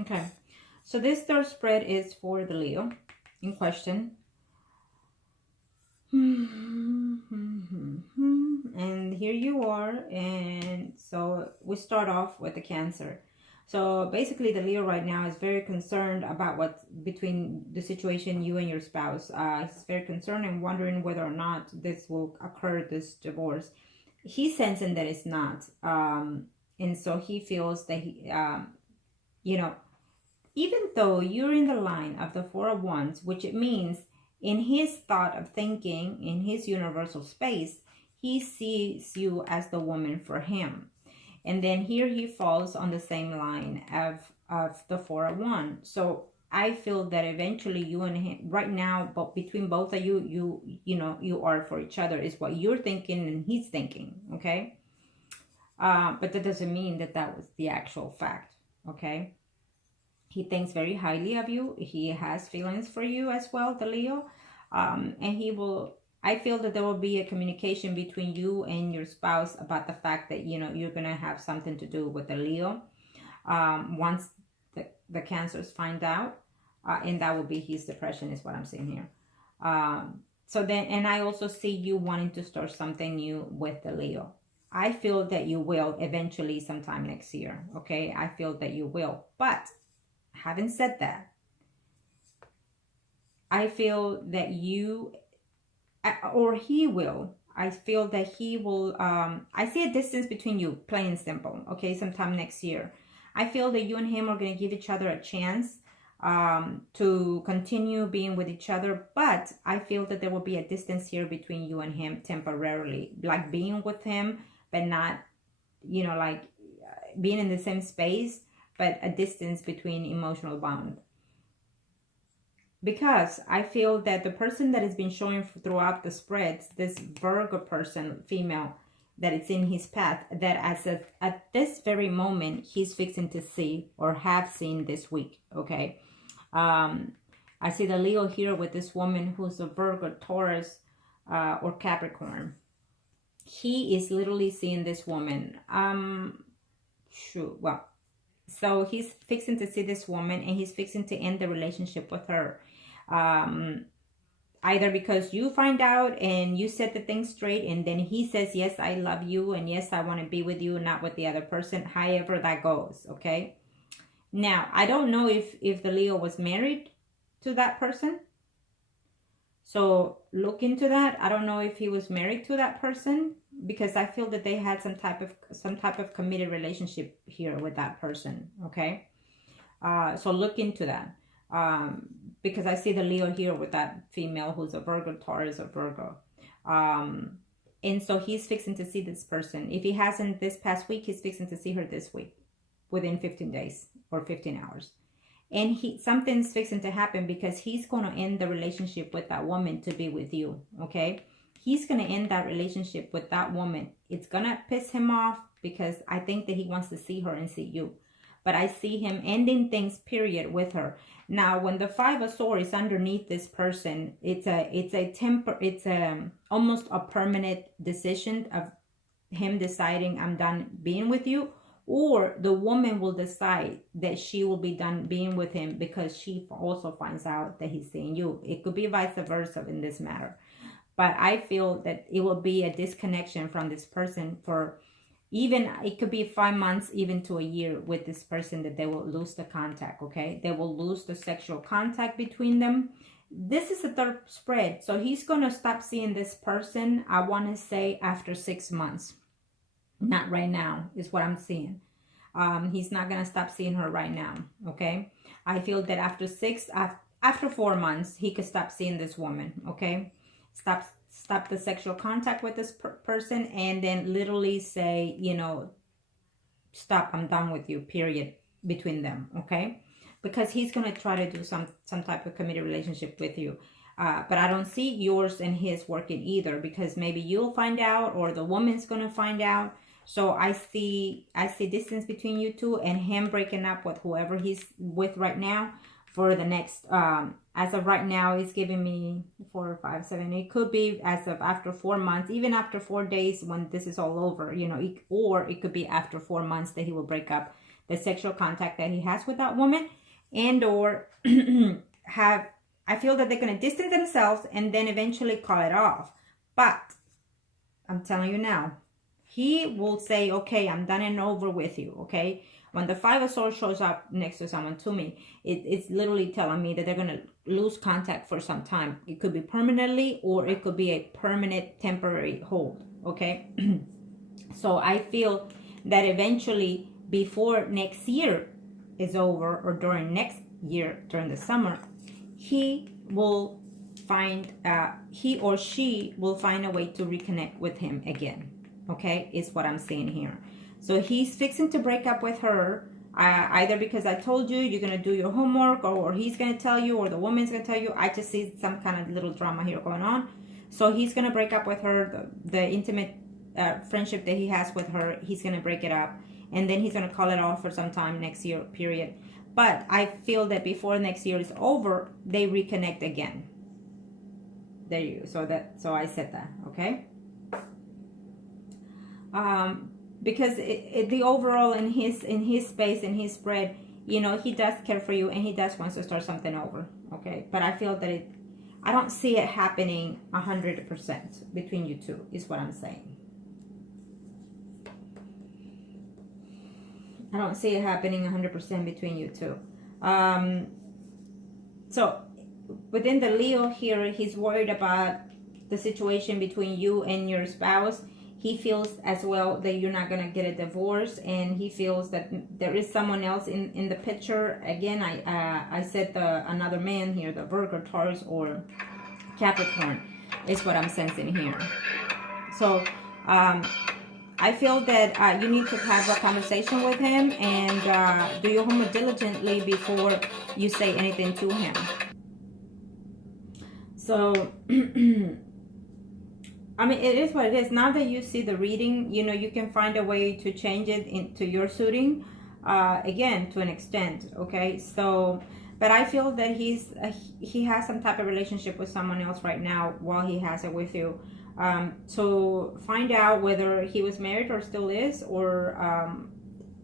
Okay. So this third spread is for the Leo in question. And here you are. And so we start off with the Cancer. So basically the Leo right now is very concerned about what's between the situation you and your spouse. He's very concerned and wondering whether or not this will occur, this divorce. He's sensing that it's not. And so he feels that he, you know, even though you're in the line of the Four of Wands, which it means in his thought of thinking, in his universal space, he sees you as the woman for him. And then here he falls on the same line of the Four of Wands. So I feel that eventually you and him, right now, but between both of you, you are for each other, is what you're thinking and he's thinking, okay? But that doesn't mean that that was the actual fact, okay? He thinks very highly of you. He has feelings for you as well, the Leo. And he will, I feel that there will be a communication between you and your spouse about the fact that, you're going to have something to do with the Leo. Once the Cancers find out, and that will be his depression is what I'm seeing here. So then, and I also see you wanting to start something new with the Leo. I feel that you will eventually sometime next year, okay? I feel that you will. But having said that, I feel that you, or he will, I feel that he will, I see a distance between you, plain and simple, okay, sometime next year. I feel that you and him are going to give each other a chance to continue being with each other, but I feel that there will be a distance here between you and him temporarily, like being with him, but not, like being in the same space, but a distance between emotional bond. Because I feel that the person that has been showing throughout the spreads, this Virgo person, female, that it's in his path, that at this very moment, he's fixing to see or have seen this week, okay? I see the Leo here with this woman who's a Virgo, Taurus, or Capricorn. He is literally seeing this woman. So he's fixing to see this woman and he's fixing to end the relationship with her. Either because you find out and you set the thing straight and then he says, yes, I love you and yes, I want to be with you, not with the other person. However that goes, okay? Now, I don't know if the Leo was married to that person. So look into that. I don't know if he was married to that person because I feel that they had some type of committed relationship here with that person, okay? So look into that. Because I see the Leo here with that female who's a Virgo, Taurus, or Virgo. And so he's fixing to see this person. If he hasn't this past week, he's fixing to see her this week within 15 days or 15 hours. And something's fixing to happen because he's going to end the relationship with that woman to be with you, okay? He's going to end that relationship with that woman. It's going to piss him off because I think that he wants to see her and see you. But I see him ending things, period, with her. Now, when the Five of Swords is underneath this person, it's almost a permanent decision of him deciding I'm done being with you, or the woman will decide that she will be done being with him because she also finds out that he's seeing you. It could be vice versa in this matter. But I feel that it will be a disconnection from this person for even, it could be 5 months, even to a year with this person, that they will lose the contact, okay? They will lose the sexual contact between them. This is the third spread. So he's going to stop seeing this person, I want to say, after 6 months. Not right now, is what I'm seeing. He's not going to stop seeing her right now, okay? I feel that after 4 months, he could stop seeing this woman, okay? Stop the sexual contact with this person and then literally say, stop, I'm done with you, period, between them, okay? Because he's going to try to do some type of committed relationship with you. But I don't see yours and his working either, because maybe you'll find out or the woman's going to find out. So I see distance between you two and him breaking up with whoever he's with right now for the next, as of right now, he's giving me 4, 5, 7. It could be as of after 4 months, even after 4 days when this is all over, or it could be after 4 months that he will break up the sexual contact that he has with that woman, and or have, I feel that they're going to distance themselves and then eventually call it off. But I'm telling you now, he will say, okay, I'm done and over with you, okay? When the Five of Swords shows up next to someone, to me, it's literally telling me that they're going to lose contact for some time. It could be permanently, or it could be a permanent temporary hold, okay? So I feel that eventually, before next year is over, or during next year, during the summer, he will find, he or she will find a way to reconnect with him again, okay? Is what I'm seeing here. So he's fixing to break up with her, either because I told you you're going to do your homework, or he's going to tell you, or the woman's going to tell you. I just see some kind of little drama here going on. So he's going to break up with her. The intimate friendship that he has with her, he's going to break it up. And then he's going to call it off for some time next year, period. But I feel that before next year is over, they reconnect again. There you go. So I said that, okay? Because the overall in his space, in his spread, you know, he does care for you, and he does wants to start something over, okay? But I feel that I don't see it happening 100% between you two, is what I'm saying. I don't see it happening 100% between you two. So within the Leo here, he's worried about the situation between you and your spouse. He feels as well that you're not going to get a divorce, and he feels that there is someone else in the picture. Again, I said another man here, the Virgo, Taurus, or Capricorn is what I'm sensing here. So I feel that you need to have a conversation with him, and do your homework diligently before you say anything to him. So I mean, it is what it is. Now that you see the reading, you know, you can find a way to change it into your suiting, again, to an extent, okay? So, but I feel that he has some type of relationship with someone else right now while he has it with you. So find out whether he was married or still is, or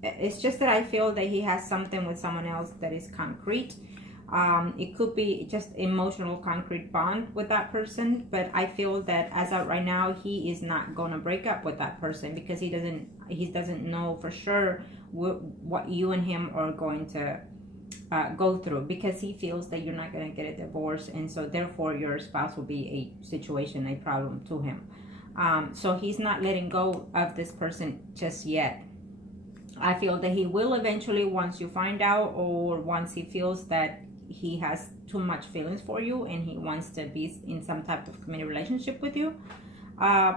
it's just that I feel that he has something with someone else that is concrete. It could be just emotional concrete bond with that person, but I feel that as of right now, he is not going to break up with that person, because he doesn't know for sure what you and him are going to go through, because he feels that you're not going to get a divorce, and so therefore your spouse will be a situation, a problem to him. So he's not letting go of this person just yet. I feel that he will eventually, once you find out, or once he feels that he has too much feelings for you and he wants to be in some type of committed relationship with you,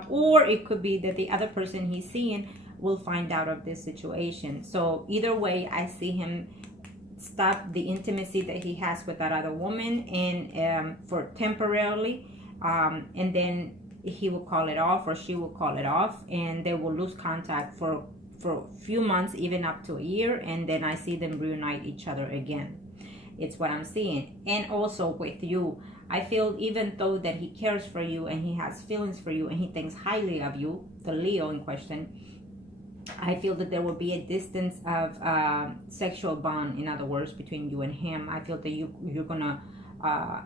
or it could be that the other person he's seeing will find out of this situation. So either way, I see him stop the intimacy that he has with that other woman, and for temporarily, and then he will call it off, or she will call it off, and they will lose contact for a few months, even up to a year, and then I see them reunite each other again. It's what I'm seeing. And also with you, I feel even though that he cares for you and he has feelings for you and he thinks highly of you, the Leo in question, I feel that there will be a distance of sexual bond, in other words, between you and him. I feel that you're gonna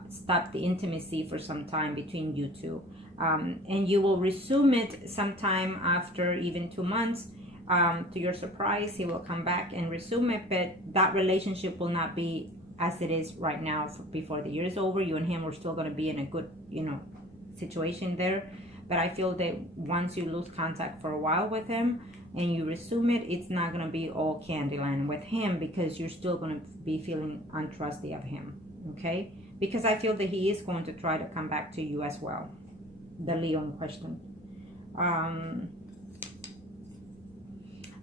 stop the intimacy for some time between you two, and you will resume it sometime after even 2 months. To your surprise, he will come back and resume it, but that relationship will not be as it is right now. Before the year is over, you and him are still going to be in a good, situation there. But I feel that once you lose contact for a while with him and you resume it, it's not going to be all Candyland with him, because you're still going to be feeling untrusty of him, okay? Because I feel that he is going to try to come back to you as well, the Leo in question.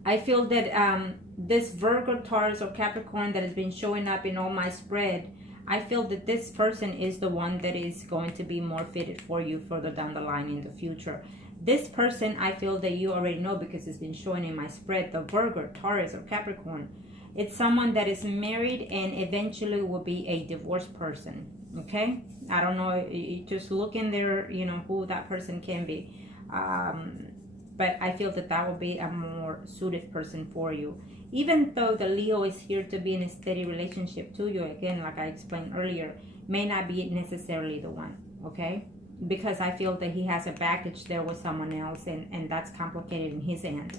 I feel that this Virgo, Taurus, or Capricorn that has been showing up in all my spread, I feel that this person is the one that is going to be more fitted for you further down the line in the future. This person, I feel that you already know, because it's been showing in my spread, the Virgo, Taurus, or Capricorn. It's someone that is married and eventually will be a divorced person, okay? I don't know, you just look in there, who that person can be. but I feel that that will be a more suited person for you. Even though the Leo is here to be in a steady relationship to you, again, like I explained earlier, may not be necessarily the one, okay? Because I feel that he has a baggage there with someone else, and that's complicated in his end.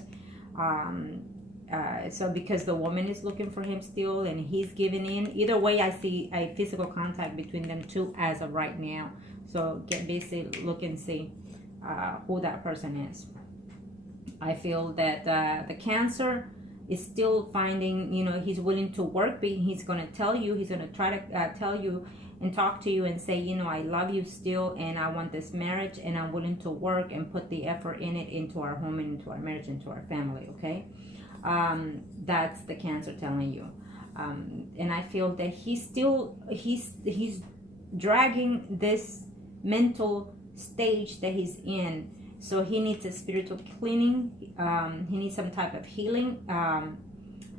So because the woman is looking for him still and he's giving in, either way I see a physical contact between them two as of right now. So get busy, look and see who that person is. I feel that the Cancer is still finding, he's willing to work, but he's going to tell you, he's going to try to tell you and talk to you and say, I love you still, and I want this marriage, and I'm willing to work and put the effort in it into our home and into our marriage, into our family, okay? That's the Cancer telling you. And I feel that he's dragging this mental stage that he's in. So he needs a spiritual cleaning. He needs some type of healing,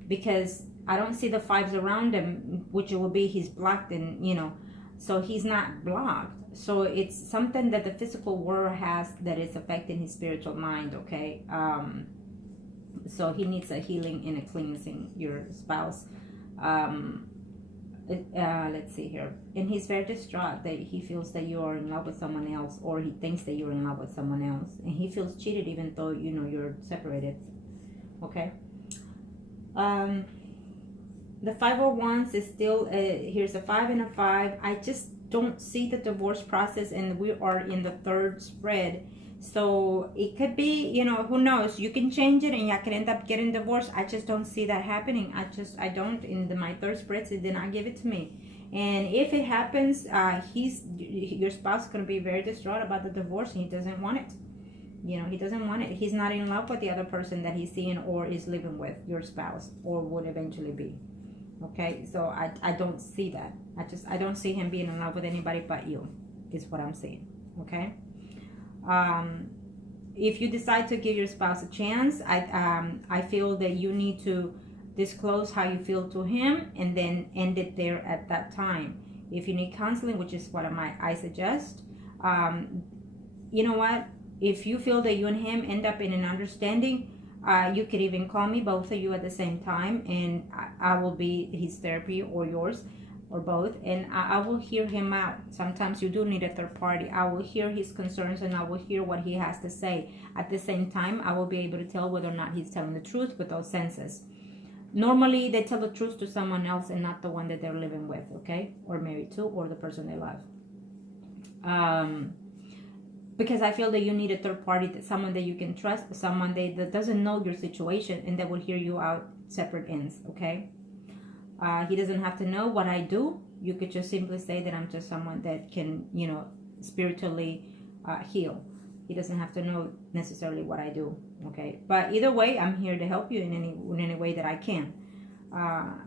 because I don't see the fives around him, which will be he's blocked, and so he's not blocked. So it's something that the physical world has that is affecting his spiritual mind, okay? So he needs a healing and a cleansing, your spouse. Let's see here. And he's very distraught that he feels that you are in love with someone else, or he thinks that you're in love with someone else, and he feels cheated even though you're separated, okay? The Five of Wands is still here's a 5 and a 5. I just don't see the divorce process, and we are in the third spread. So it could be, who knows, you can change it and you can end up getting divorced. I just don't see that happening. I don't. In my third spread, it did not give it to me. And if it happens, your spouse is going to be very distraught about the divorce, and he doesn't want it. He doesn't want it. He's not in love with the other person that he's seeing or is living with, your spouse, or would eventually be. Okay, so I don't see that. I don't see him being in love with anybody but you, is what I'm saying. Okay. If you decide to give your spouse a chance, I feel that you need to disclose how you feel to him and then end it there at that time. If you need counseling, which is what I suggest, you know what? If you feel that you and him end up in an understanding, you could even call me, both of you at the same time, and I will be his therapy or yours, or both, and I will hear him out. Sometimes you do need a third party. I will hear his concerns and I will hear what he has to say. At the same time, I will be able to tell whether or not he's telling the truth with those senses. Normally, they tell the truth to someone else and not the one that they're living with, okay? Or married to, or the person they love. Because I feel that you need a third party, someone that you can trust, someone that doesn't know your situation and that will hear you out separate ends, okay? He doesn't have to know what I do. You could just simply say that I'm just someone that can, spiritually heal. He doesn't have to know necessarily what I do, okay? But either way, I'm here to help you in any way that I can,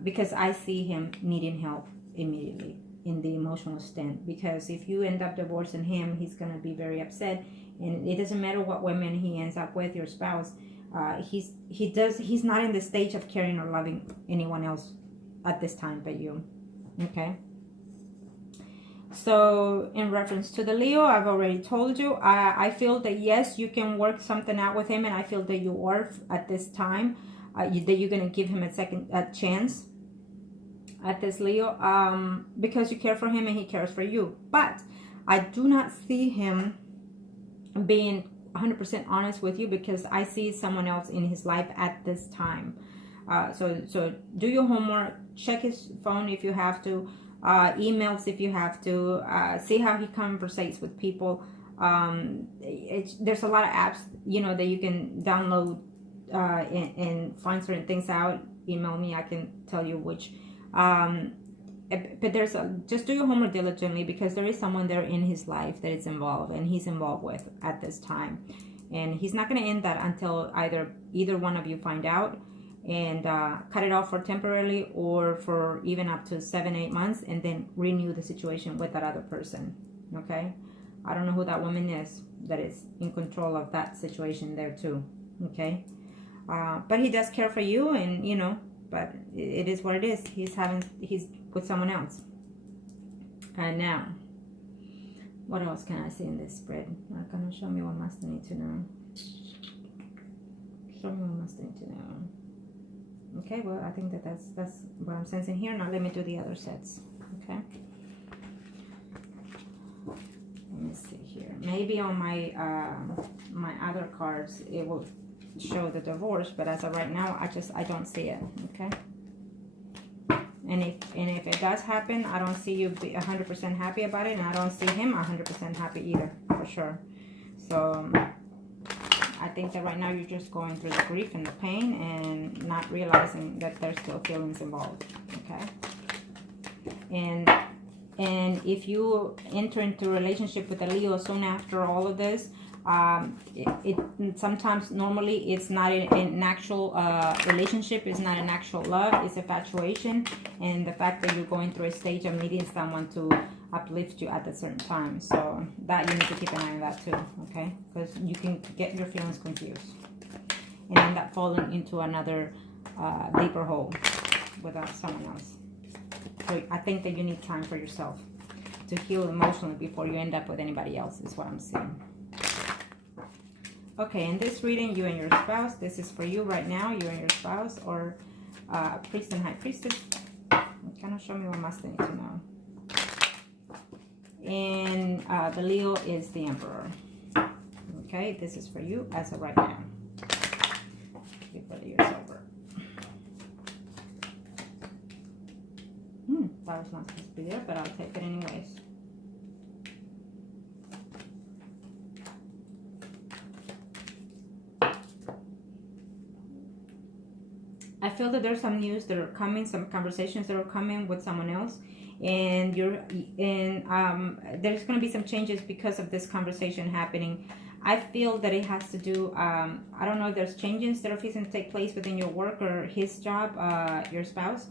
because I see him needing help immediately in the emotional stand. Because if you end up divorcing him, he's gonna be very upset, and it doesn't matter what women he ends up with, your spouse. He's not in the stage of caring or loving anyone else at this time but you, okay? So in reference to the Leo, I've already told you, I feel that yes, you can work something out with him, and I feel that you are at this time, that you're going to give him a chance at this Leo, because you care for him and he cares for you. But I do not see him being 100% honest with you, because I see someone else in his life at this time. So do your homework, check his phone if you have to, emails if you have to, see how he conversates with people. There's a lot of apps, that you can download and find certain things out. Email me, I can tell you which. But just do your homework diligently, because there is someone there in his life that is involved, and he's involved with at this time. And he's not going to end that until either one of you find out and cut it off for temporarily, or for even up to 7-8 months, and then renew the situation with that other person, okay? I don't know who that woman is that is in control of that situation there too, okay? But he does care for you, and but it is what it is. He's with someone else. And now, what else can I see in this spread? Not gonna show me what must I need to know. Show me what must need to know. Okay, well, I think that's what I'm sensing here. Now let me do the other sets. Okay. Let me see here. Maybe on my my other cards it will show the divorce, but as of right now, I don't see it. Okay. And if it does happen, I don't see you be 100% happy about it, and I don't see him 100% happy either, for sure. So I think that right now you're just going through the grief and the pain and not realizing that there's still feelings involved. Okay. And if you enter into a relationship with a Leo soon after all of this, it sometimes normally it's not an actual relationship, it's not an actual love, it's infatuation, and the fact that you're going through a stage of needing someone to uplift you at a certain time. So that you need to keep an eye on that too, okay? Because you can get your feelings confused and end up falling into another deeper hole without someone else. So I think that you need time for yourself to heal emotionally before you end up with anybody else, is what I'm seeing. Okay, in this reading, you and your spouse, this is for you right now, you and your spouse, or priest and high priestess. Kind of show me what must I need to know. And the Leo is the Emperor. Okay, this is for you as of right now. Keep the Leo's over. That was not supposed to be there, but I'll take it anyways. I feel that there's some news that are coming, some conversations that are coming with someone else, and there's going to be some changes because of this conversation happening. I feel that it has to do, I don't know if there's changes that are fixing to take place within your work or his job, your spouse.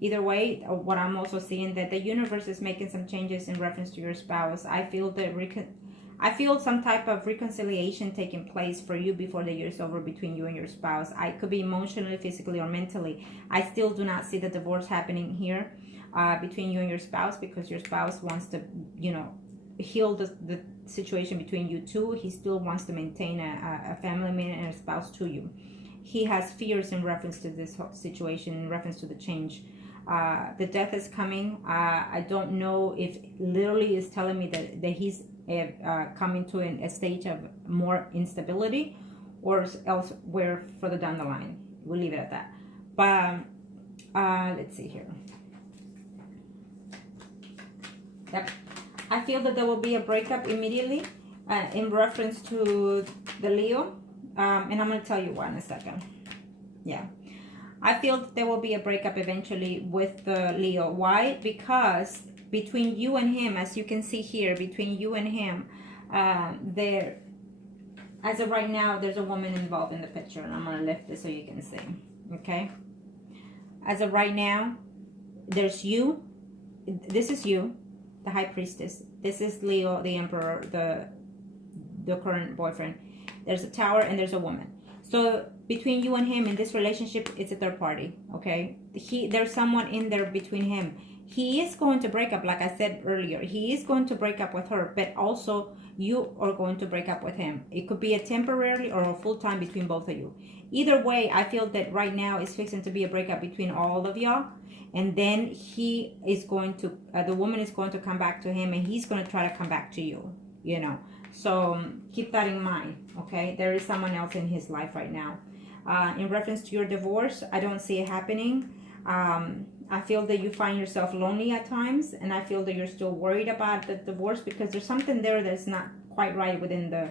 Either way, what I'm also seeing that the universe is making some changes in reference to your spouse. I feel that I feel some type of reconciliation taking place for you before the year is over between you and your spouse. I could be emotionally, physically, or mentally. I still do not see the divorce happening here between you and your spouse, because your spouse wants to, heal the situation between you two. He still wants to maintain a family man and a spouse to you. He has fears in reference to this situation, in reference to the change. The death is coming. I don't know if literally is telling me that he's coming to a stage of more instability, or elsewhere further down the line. We'll leave it at that. But let's see here. Yep. I feel that there will be a breakup immediately in reference to the Leo. And I'm going to tell you why in a second. Yeah. I feel that there will be a breakup eventually with the Leo. Why? Because between you and him, as you can see here, between you and him, there, as of right now, there's a woman involved in the picture. And I'm going to lift this so you can see. Okay? As of right now, there's you. This is you, the high priestess. This is Leo, the emperor, the current boyfriend. There's a tower and there's a woman. So between you and him in this relationship, it's a third party, okay? There's someone in there between him. He is going to break up, like I said earlier. He is going to break up with her, but also you are going to break up with him. It could be a temporary or a full-time between both of you. Either way, I feel that right now it's fixing to be a breakup between all of y'all. And then he is going to, the woman is going to come back to him, and he's going to try to come back to you, So keep that in mind, okay? There is someone else in his life right now. In reference to your divorce, I don't see it happening. I feel that you find yourself lonely at times, and I feel that you're still worried about the divorce because there's something there that's not quite right within the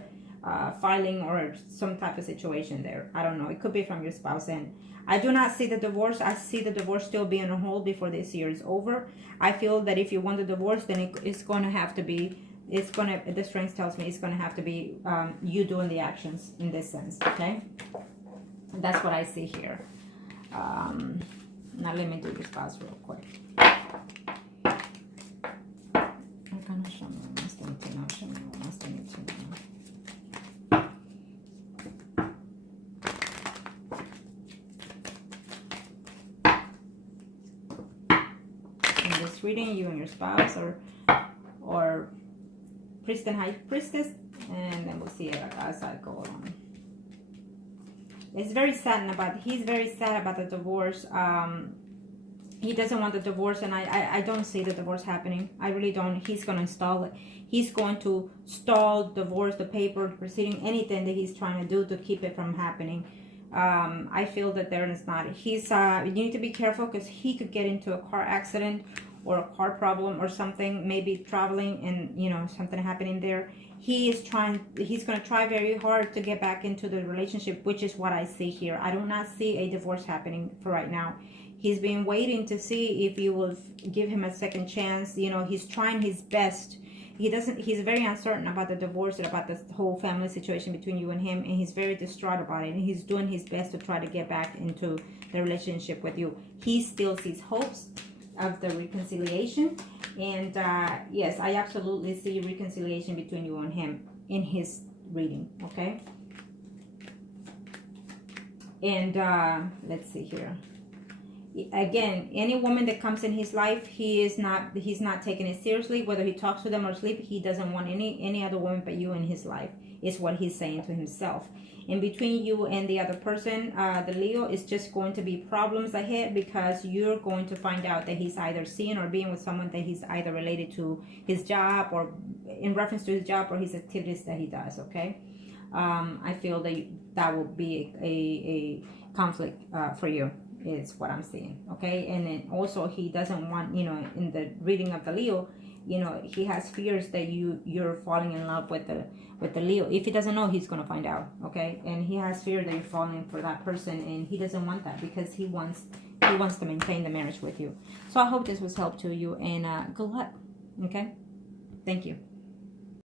filing or some type of situation there. I don't know. It could be from your spouse end. I do not see the divorce. I see the divorce still being on hold before this year is over. I feel that if you want the divorce, then it's going to have to be, the strength tells me it's going to have to be you doing the actions in this sense, okay? That's what I see here. Now let me do your spouse real quick. Show me what must I need to know. Show me what must I need to know. In this reading, you and your spouse, or priest and high priestess, and then we'll see it as I go along. He's very sad about the divorce. He doesn't want the divorce, and I don't see the divorce happening. I really don't. He's going to install it. He's going to stall divorce, the paper, the proceeding, anything that he's trying to do to keep it from happening. I feel that there is not. You need to be careful because he could get into a car accident or a car problem or something, maybe traveling and, you know, something happening there. He's going to try very hard to get back into the relationship, which is what I see here. I do not see a divorce happening for right now. He's been waiting to see if you will give him a second chance. You know, he's trying his best. He's very uncertain about the divorce and about the whole family situation between you and him, and he's very distraught about it, and he's doing his best to try to get back into the relationship with you. He still sees hopes of the reconciliation, and yes, I absolutely see reconciliation between you and him in his reading, okay? And let's see here. Again, any woman that comes in his life, he's not taking it seriously. Whether he talks to them or sleep, he doesn't want any other woman but you in his life, is what he's saying to himself. And between you and the other person, the Leo, is just going to be problems ahead, because you're going to find out that he's either seeing or being with someone that he's either related to his job, or in reference to his job, or his activities that he does, okay? I feel that will be a conflict for you, is what I'm seeing, okay? And then also, he doesn't want, you know, in the reading of the Leo, you know, he has fears that you're falling in love with the Leo. If he doesn't know, he's gonna find out, okay? And he has fear that you're falling for that person, and he doesn't want that, because he wants to maintain the marriage with you. So I hope this was help to you, and good luck, okay? Thank you.